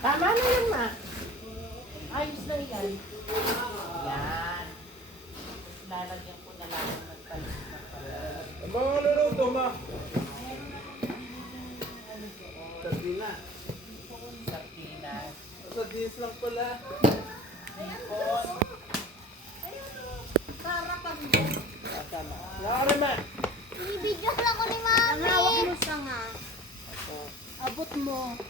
Tama na yan, ma. Ayos na yan. Yan. Tapos lalagyan ko na lang ng talis na pala. Mga luluto, ma. Sardinas. Sardinas. Sardinas lang pala. Hipon. Kasama. Lari, ma. Ibigyan lang ko ni Mami. Ang hawak mo sa nga. Abot mo.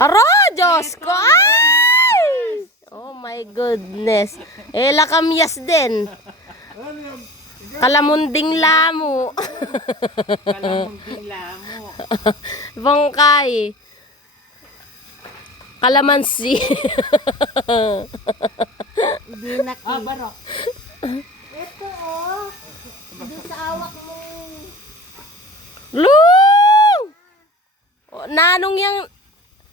Aro, Diyos ko! Ay! Oh my goodness. Lakamyas din. Ano yan? Kalamunding lamo. Kalamunding lamo. Bangkay. Kalamansi. Hindi na Barok. Ito oh. Doon sa awak mo. Lung! Oh, nanong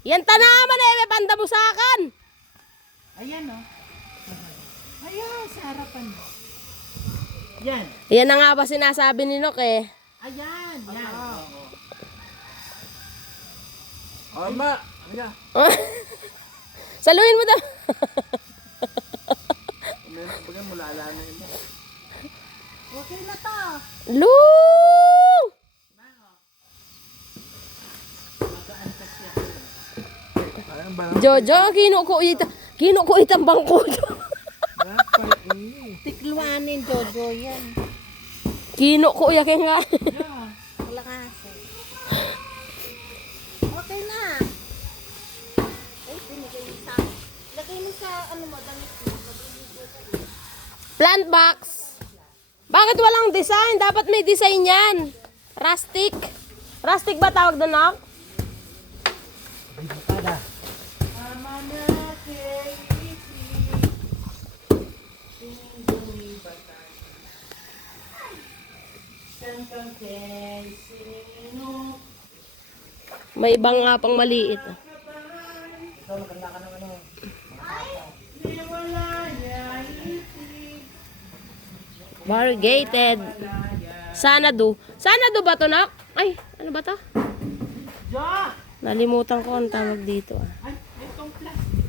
yan tanaman may pandabusakan. Ayan, oh. Ayan, sa harapan mo. Yan. Yan na nga ba sinasabi ni Nok eh. Ayan. Yan. Oh, ma. Ano yan? Saluhin mo daw. Baga mulala na yun. Okay na to. Lung! Ayan ba? Jojo, kino ko itang bangko. Tikluanin, Jojo, yan. Kino ko yakin nga. Wala kasi. Okay na. Ay, pinigay mo sa... Lagay mo sa, ano mo, damit mo. Plant box. Bakit walang design? Dapat may design yan. Rustic. Rustic ba tawag doon, Nok? Tama na, Casey. Singumi batay. Sangkang Casey. May ibang nga pang maliit. Variegated. Sanadu. Sanadu ba to, Nak? Ay, ano ba to? Jo! Nalimutan ko ang tawag dito. Ay, itong plastic.